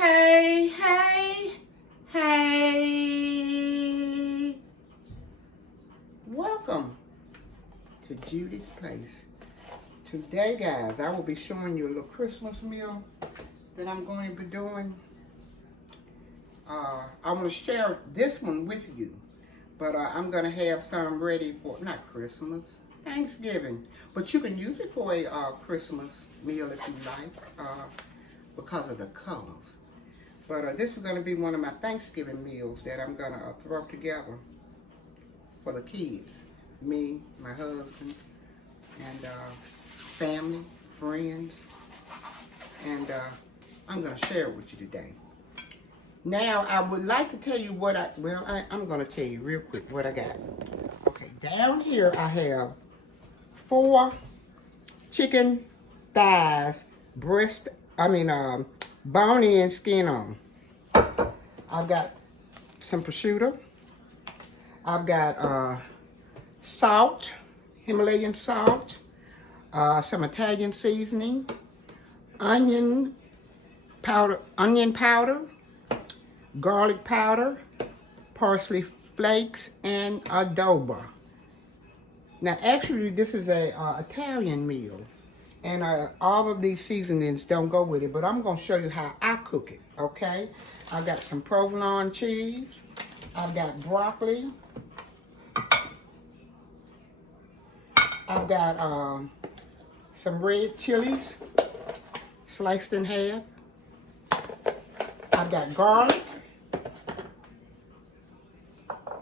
Hey, hey, hey. Welcome to Judy's Place. Today, guys, I will be showing you a little Christmas meal that I'm going to be doing. I want to share this one with you, but I'm going to have some ready for, not Christmas, Thanksgiving. But you can use it for a Christmas meal if you like, because of the colors. But this is going to be one of my Thanksgiving meals that I'm going to throw together for the kids. Me, my husband, and family, friends. And I'm going to share it with you today. Now, I would like to tell you what I'm going to tell you real quick what I got. Okay, down here I have 4 chicken thighs, bone in, skin on. I've got some prosciutto. I've got salt, Himalayan salt, some Italian seasoning, onion powder, garlic powder, parsley flakes, and adobo. Now, actually, this is a Italian meal, and all of these seasonings don't go with it, but I'm going to show you how I cook it, okay? I've got some provolone cheese. I've got broccoli. I've got some red chilies sliced in half. I've got garlic.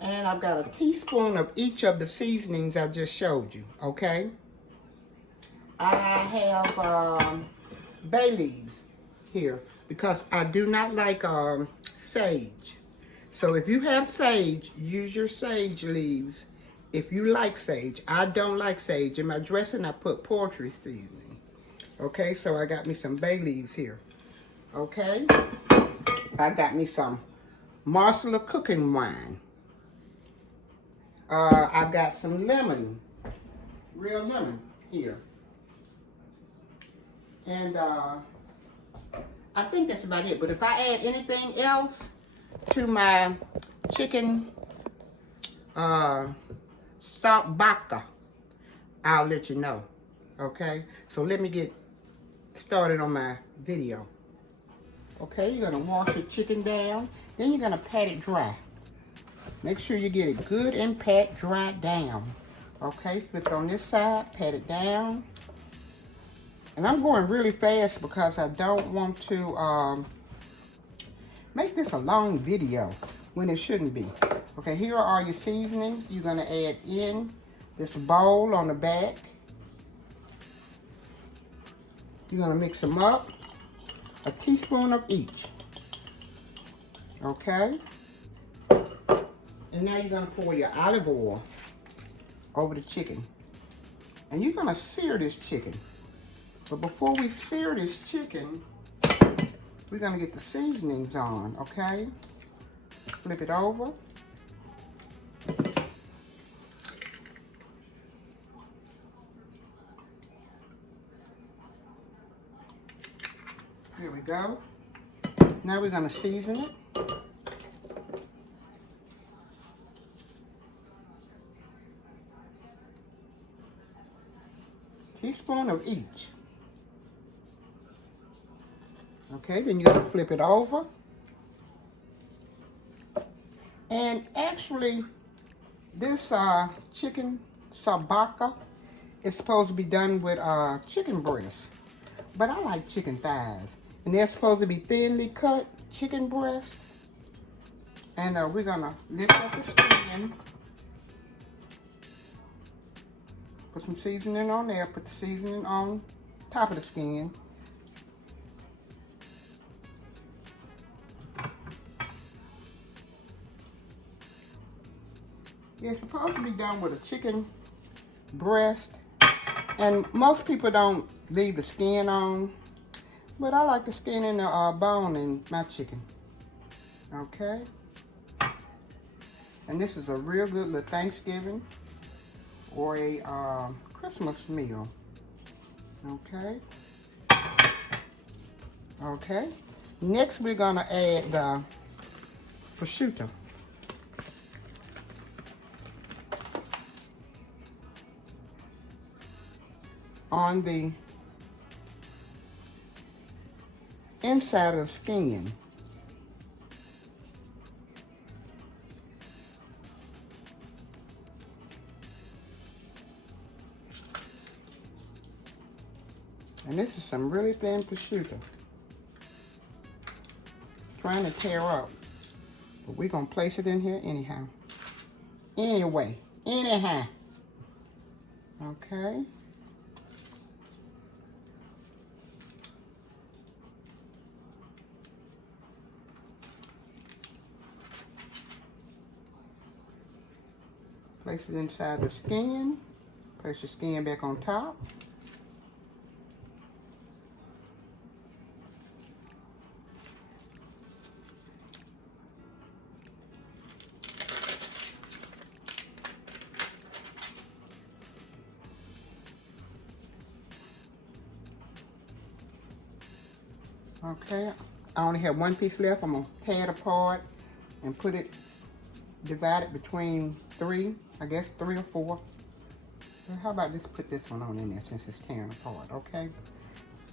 And I've got a teaspoon of each of the seasonings I just showed you, okay? I have bay leaves here because I do not like sage. So if you have sage, use your sage leaves if you like sage. I don't like sage. In my dressing, I put poultry seasoning. Okay, so I got me some bay leaves here. Okay? I got me some Marsala cooking wine. I've got some lemon, real lemon here. And I think that's about it. But if I add anything else to my chicken Saltimbocca, I'll let you know. Okay? So let me get started on my video. Okay, you're going to wash your chicken down. Then you're going to pat it dry. Make sure you get it good and pat dry down. Okay, flip it on this side, pat it down. And I'm going really fast because I don't want to make this a long video when it shouldn't be. Okay, here are all your seasonings. You're going to add in this bowl on the back. You're going to mix them up. A teaspoon of each. Okay. And now you're going to pour your olive oil over the chicken. And you're going to sear this chicken. But before we sear this chicken, we're going to get the seasonings on, okay? Flip it over. Here we go. Now we're going to season it. Teaspoon of each. Okay, then you're going to flip it over. And actually, this chicken Saltimbocca is supposed to be done with chicken breast. But I like chicken thighs. And they're supposed to be thinly cut chicken breast. And we're going to lift up the skin. Put some seasoning on there. Put the seasoning on top of the skin. It's supposed to be done with a chicken breast. And most people don't leave the skin on. But I like the skin and the bone in my chicken. Okay? And this is a real good little Thanksgiving or a Christmas meal. Okay? Okay. Next, we're gonna add the prosciutto. On the inside of the skin. And this is some really thin prosciutto. Trying to tear up, but we're gonna place it in here anyhow. Anyhow. Okay. Place it inside the skin. Place your skin back on top. Okay, I only have one piece left. I'm gonna tear it apart and put it, divide it between three, I guess 3 or 4. How about just put this one on in there since it's tearing apart, okay?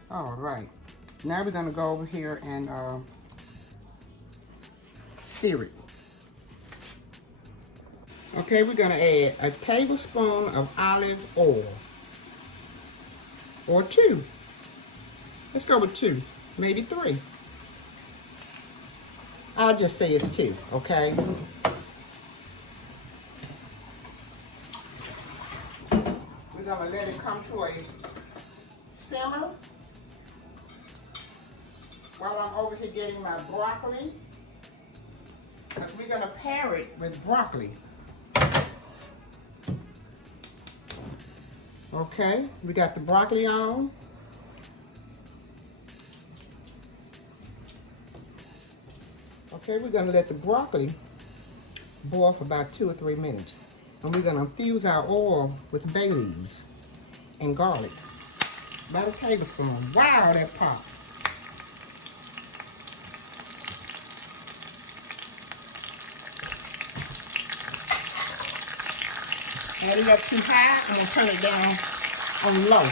All right, now we're gonna go over here and sear it. Okay, we're gonna add a tablespoon of olive oil, or 2. Let's go with 2. Maybe 3. I'll just say it's 2, okay? We're gonna let it come to a simmer while I'm over here getting my broccoli, because we're gonna pair it with broccoli. Okay, we got the broccoli on. Okay, we're gonna let the broccoli boil for about 2 or 3 minutes. And we're gonna infuse our oil with bay leaves and garlic. About a tablespoon. Wow, that popped. Add it up too high and we'll turn it down on low.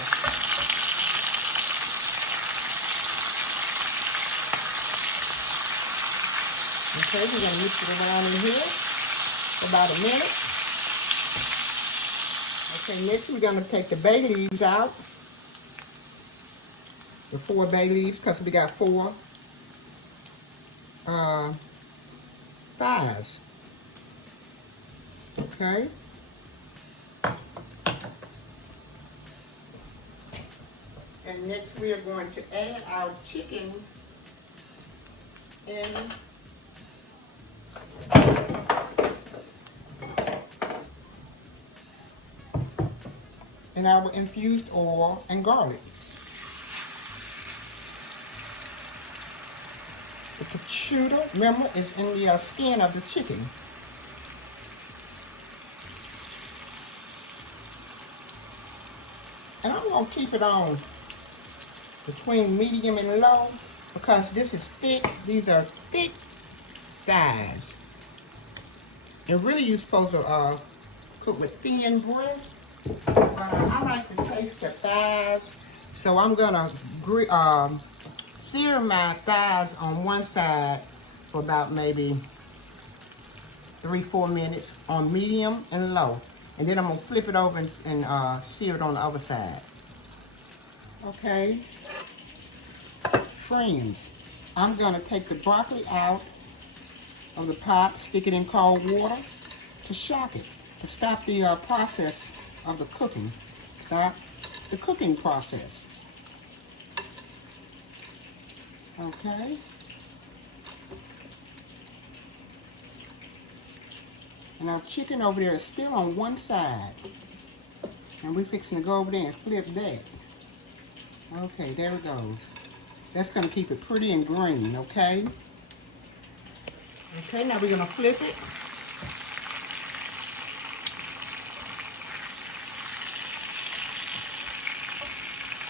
Okay, we're gonna mix it around in here for about a minute. Okay, next we're gonna take the bay leaves out. The 4 bay leaves, because we got 4 thighs. Okay. And next we are going to add our chicken in our infused oil and garlic. The prosciutto, remember, is in the skin of the chicken. And I'm going to keep it on between medium and low because this is thick. These are thick thighs. And really you're supposed to cook with thin breast. I like to taste the thighs, so I'm gonna sear my thighs on one side for about maybe 3-4 minutes on medium and low, and then I'm gonna flip it over and sear it on the other side. Okay, friends, I'm gonna take the broccoli out of the pot, stick it in cold water to shock it, to stop the process of the cooking. Stop the cooking process. Okay. And our chicken over there is still on one side. And we're fixing to go over there and flip that. Okay, there it goes. That's going to keep it pretty and green, okay? Okay, now we're going to flip it.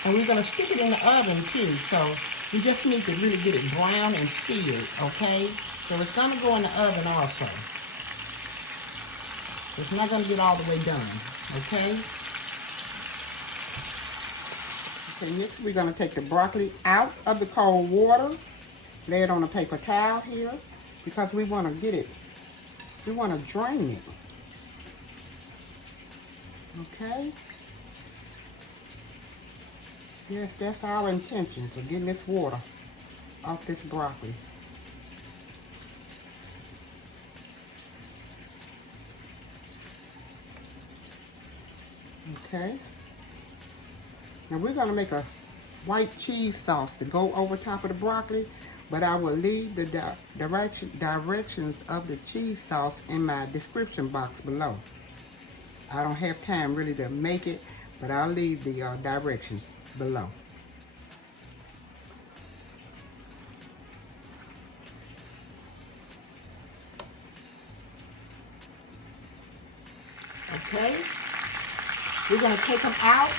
And we're going to stick it in the oven too, so We just need to really get it brown and seared, okay? So it's gonna go in the oven also. It's not gonna get all the way done, okay? Okay, next we're gonna take the broccoli out of the cold water, lay it on a paper towel here, because we wanna get it, we wanna drain it, okay? Yes, that's our intentions of getting this water off this broccoli. Okay. Now we're gonna make a white cheese sauce to go over top of the broccoli, but I will leave the directions of the cheese sauce in my description box below. I don't have time really to make it, but I'll leave the directions below. Okay, we're going to take them out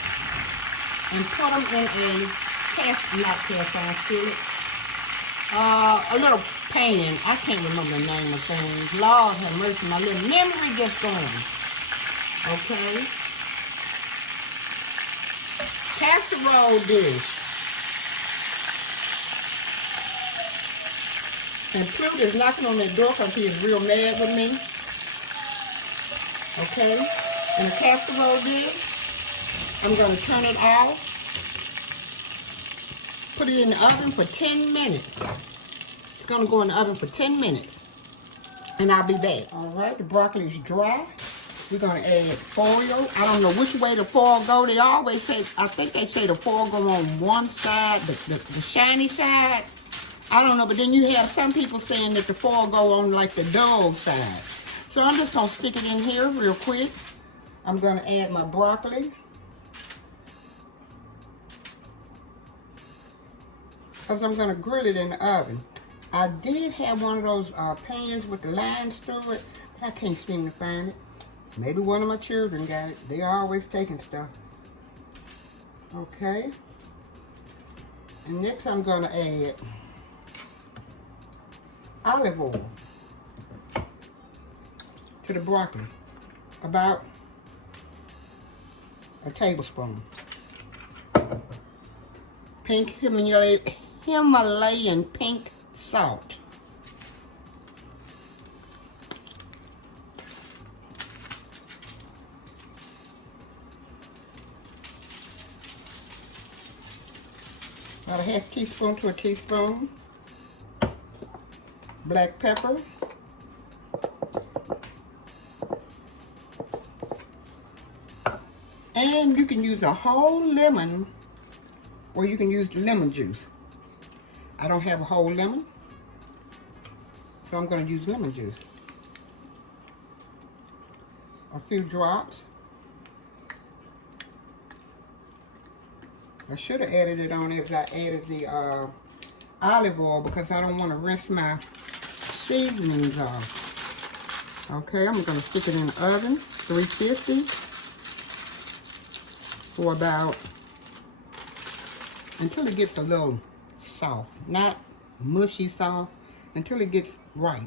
and put them in a a little pan. I can't remember the name of things. Lord have mercy, my little memory just gone. Okay. Casserole dish. And Pluto is knocking on that door because he is real mad with me. Okay. In a casserole dish, I'm going to turn it off. Put it in the oven for 10 minutes. It's going to go in the oven for 10 minutes. And I'll be back. All right, the broccoli is dry. We're going to add foil. I don't know which way the foil go. They always say, I think they say the foil go on one side, the shiny side. I don't know, but then you have some people saying that the foil go on like the dull side. So I'm just going to stick it in here real quick. I'm going to add my broccoli. Because I'm going to grill it in the oven. I did have one of those pans with the lines through it, but I can't seem to find it. Maybe one of my children got it. They're always taking stuff. Okay. And next I'm going to add olive oil to the broccoli. About a tablespoon. Pink Himalayan pink salt. About a half teaspoon to a teaspoon. Black pepper. And you can use a whole lemon, or you can use lemon juice. I don't have a whole lemon, so I'm going to use lemon juice. A few drops. I should have added it on as I added the olive oil because I don't want to rinse my seasonings off. Okay, I'm going to stick it in the oven, 350, for about, until it gets a little soft, not mushy soft, until it gets right.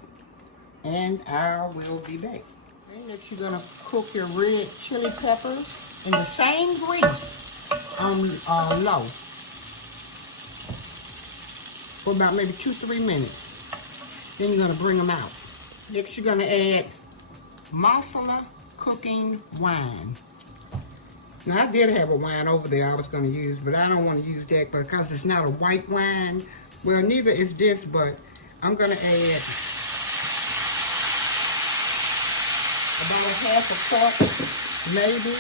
And I will be back. And next you're going to cook your red chili peppers in the same grease on low for about maybe 2-3 minutes. Then you're going to bring them out. Next you're going to add masala cooking wine. Now I did have a wine over there I was going to use, but I don't want to use that because it's not a white wine. Well, neither is this, but I'm going to add about a half a cup maybe,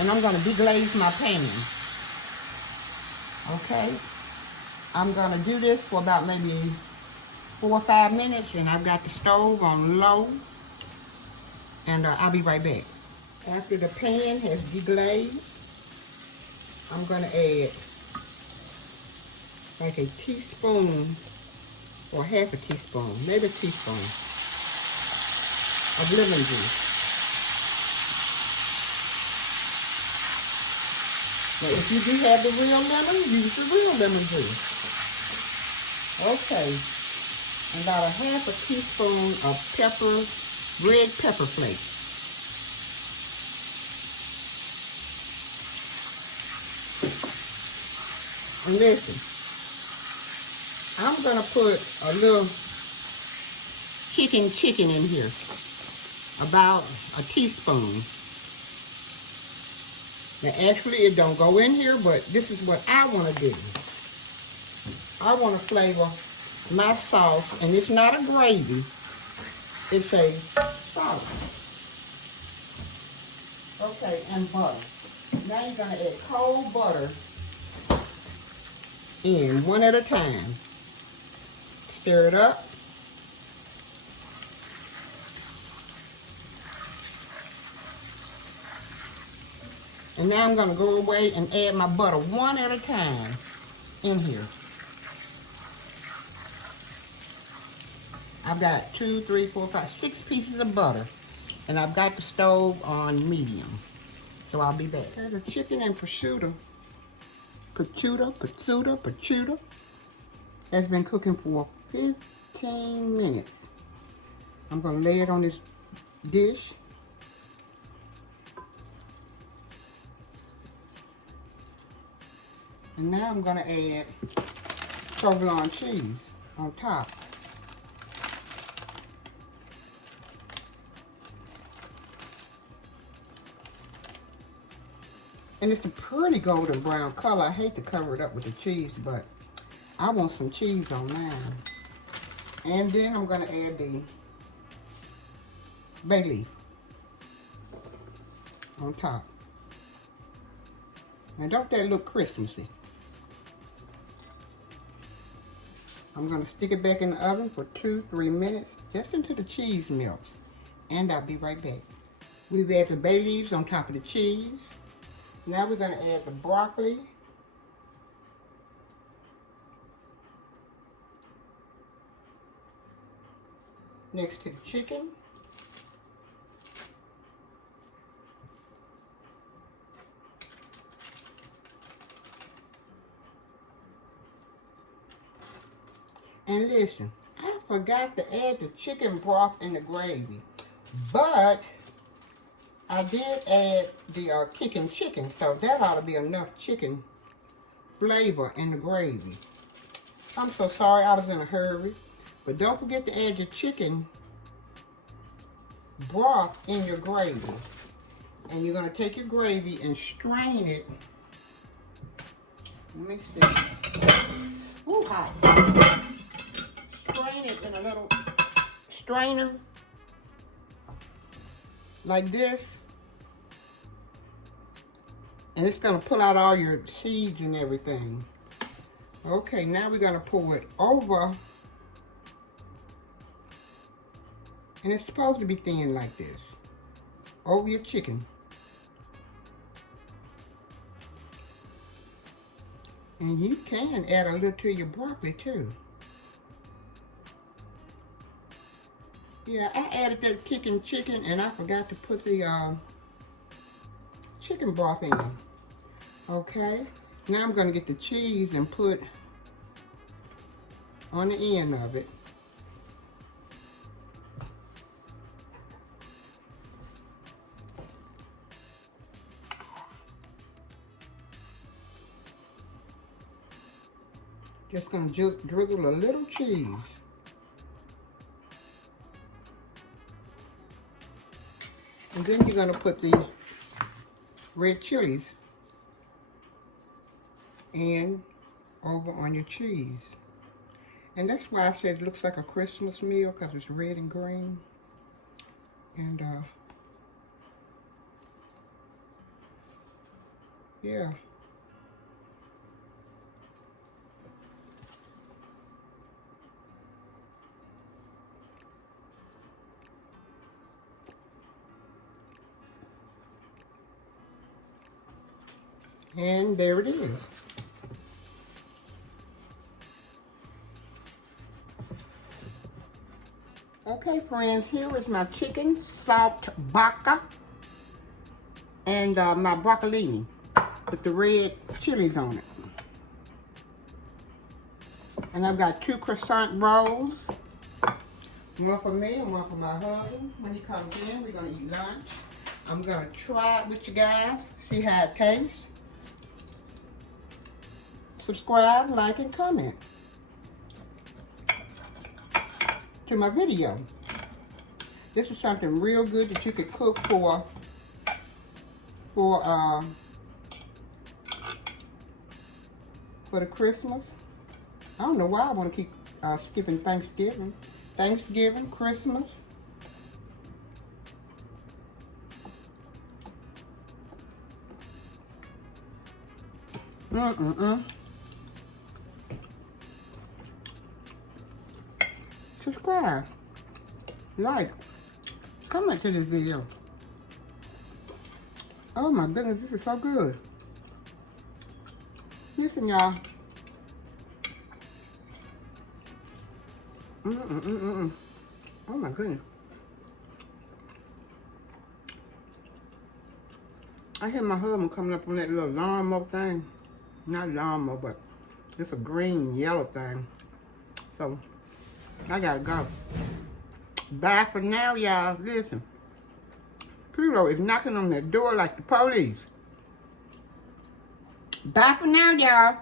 and I'm going to deglaze my pan. Okay? I'm going to do this for about maybe 4 or 5 minutes, and I've got the stove on low, and I'll be right back. After the pan has deglazed, I'm going to add like a teaspoon or half a teaspoon, maybe a teaspoon of lemon juice. 1 4 teaspoons Now, if you do have the real lemon, use the real lemon juice. Okay. And about a half a teaspoon of red pepper flakes. And listen, I'm gonna put a little chicken in here, about a teaspoon. Now actually it don't go in here, but this is what I wanna do. I wanna flavor my sauce, and it's not a gravy, it's a sauce. Okay, and butter. Now you're gonna add cold butter in one at a time. Stir it up. And now I'm gonna go away and add my butter one at a time in here. I've got 2, 3, 4, 5, 6 pieces of butter, and I've got the stove on medium. So I'll be back. Okay, the chicken and prosciutto has been cooking for 15 minutes. I'm gonna lay it on this dish. And now I'm gonna add provolone cheese on top. And it's a pretty golden brown color. I hate to cover it up with the cheese, but I want some cheese on mine. And then I'm gonna add the bay leaf on top. Now don't that look Christmassy? I'm gonna stick it back in the oven for 2-3 minutes, just until the cheese melts. And I'll be right back. We've added the bay leaves on top of the cheese. Now we're going to add the broccoli. Next to the chicken. And listen, I forgot to add the chicken broth in the gravy, but I did add the kicking chicken, so that ought to be enough chicken flavor in the gravy. I'm so sorry, I was in a hurry. But don't forget to add your chicken broth in your gravy. And you're going to take your gravy and strain it. Let me see. Ooh, hot. Strain it in a little strainer. Like this, and it's going to pull out all your seeds and everything. Okay, now we're going to pour it over, and it's supposed to be thin like this, over your chicken. And you can add a little to your broccoli too. Yeah, I added that kicking chicken, and I forgot to put the chicken broth in. Okay, now I'm gonna get the cheese and put on the end of it. Just gonna drizzle a little cheese. And then you're going to put the red chilies in over on your cheese. And that's why I said it looks like a Christmas meal, because it's red and green. And yeah. And there it is. Okay, friends, here is my chicken, Saltimbocca, and my broccolini. with the red chilies on it. And I've got 2 croissant rolls. One for me and one for my husband. When he comes in, we're gonna eat lunch. I'm gonna try it with you guys, see how it tastes. Subscribe, like, and comment to my video. This is something real good that you could cook for the Christmas. I don't know why I want to keep skipping Thanksgiving. Thanksgiving, Christmas. Subscribe, like, comment to this video. Oh my goodness, this is so good. Listen, y'all. Oh my goodness. I hear my husband coming up on that little lawnmower thing. Not lawnmower, but it's a green, yellow thing. So, I gotta go. Bye for now, y'all. Listen. Pluto is knocking on that door like the police. Bye for now, y'all.